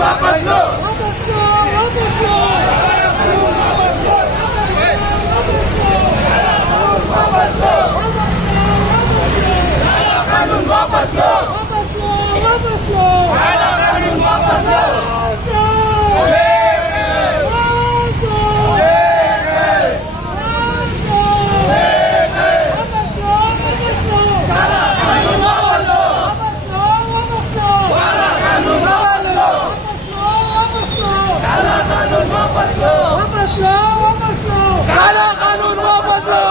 वापस लो, कानून वापस लो, कानून वापस लो। काला कानून वापस लो,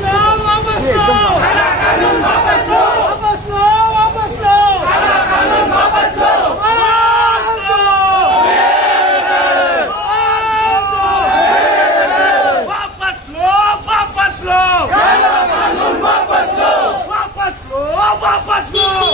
आगे लो, वापस लो, कानून वापस लो, वापस लो, वापस लो, वापस लो, कानून वापस लो, वापस लो, वापस लो,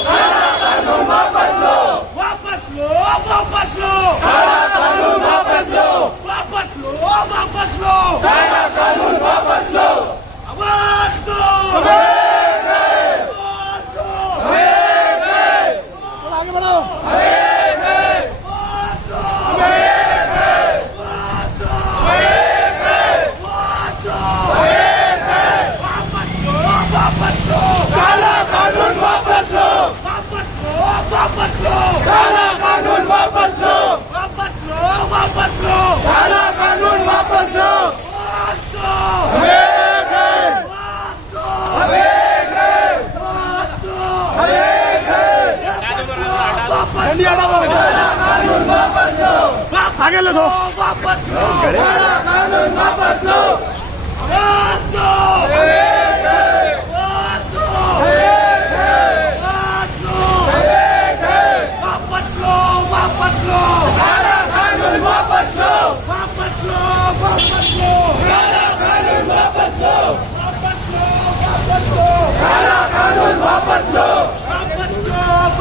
कानून वापस लो, वापस लो,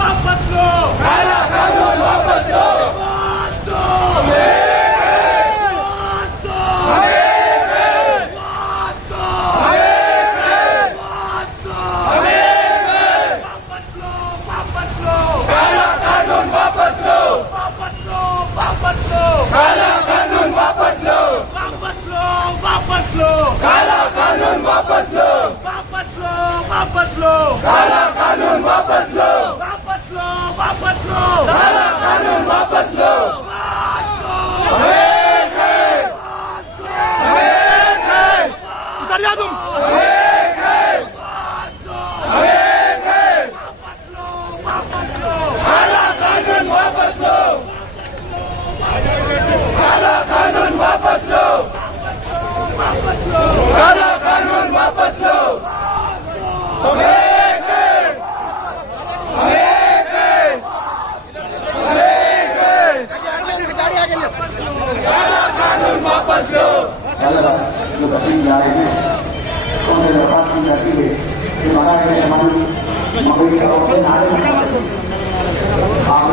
वापस लो, कानून वापस लो, वापस लो, वापस लो, कानून वापस लो। वापस लो, काला कानून वापस लो, वापस लो, वापस लो, काला कानून वापस लो, उतर जा तुम, वापस लो, काला कानून वापस लो, काला कानून वापस लो, काला कानून वापस लो, कानून वापस लो। जो बच्चे जा रहे हैं उन्हें दरख्वास्त की जाती है कि हमारे मकई का ऑप्शन आ रहे हैं, आप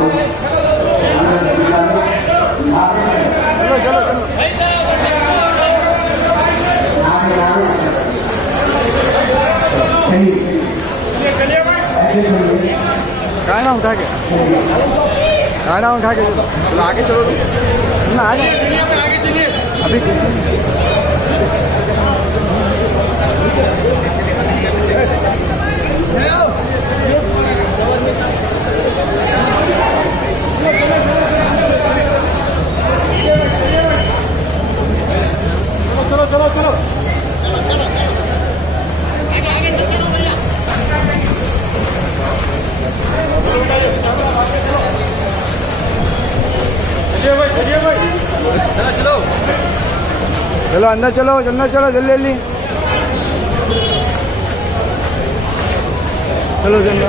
गाना उठा के आगे चलो ना, आगे चलिए अभी। चलो चलो चलो चलो अंदर चलो, जल्दी चलो, जल्दी चलो जल्दी।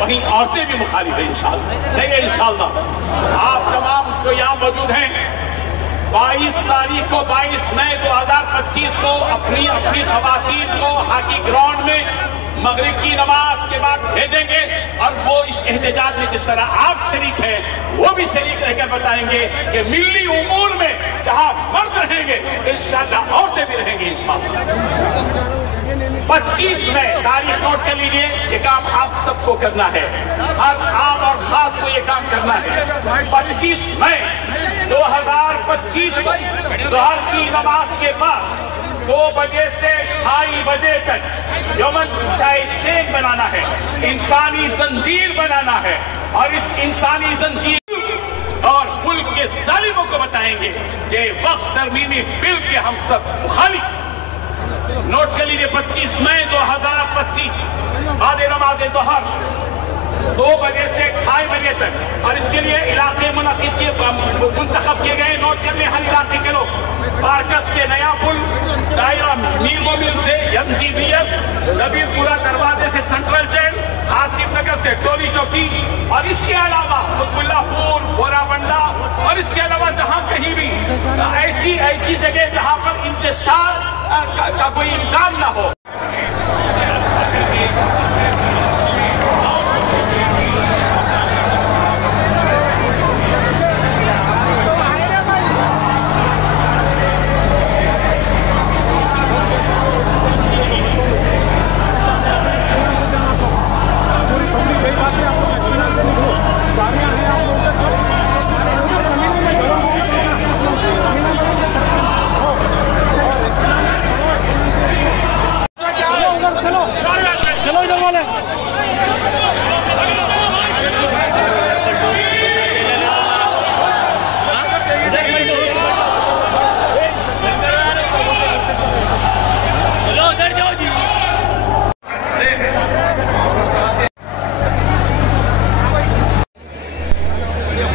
वहीं औरतें भी मुखालिफ हैं इंशाअल्लाह। नहीं इंशाअल्लाह आप तमाम जो यहाँ मौजूद हैं 22 तारीख को 22 मई 2025 को अपनी खवातीन को हॉकी ग्राउंड में मगरिब की नमाज के बाद भेजेंगे और वो इस एहतजाज में जिस तरह आप शरीक हैं वो भी शरीक रहकर बताएंगे कि मिली उमूर में जहां मर्द रहेंगे इंशाअल्लाह औरतें भी रहेंगी इंशाअल्लाह। 25 मई तारीख नोट कर लीजिए, ये काम आप सबको करना है, हर आम और खास को ये काम करना है। 25 मई 2025 को ज़ोहर की नमाज के बाद 2 बजे से 2:30 बजे तक यमन चाय चेन बनाना है, इंसानी जंजीर बनाना है और इस इंसानी जंजीर और मुल्क के जालिमों को बताएंगे कि वक्त तरमीमी बिल के हम सब मुखालिफ। नोट कर लीजिए 25 मई 2025 बाद नमाज ज़ोहर 2 बजे से 2:30 बजे तक और इसके लिए इलाके मुनक़िद किए मुंतखब किए गए। नोट कर लें हर इलाके के लोग, बारकत से नया पुल, दायरा मीर मोमिन से MGBS, नबीरपुरा दरवाजे से सेंट्रल जेल, आसिफ नगर से टोली चौकी और इसके अलावा कुतुबुल्लाहपुर, बोराबंडा और इसके अलावा जहां कहीं भी ऐसी जगह जहां पर इंतशार का कोई इम्कान ना हो।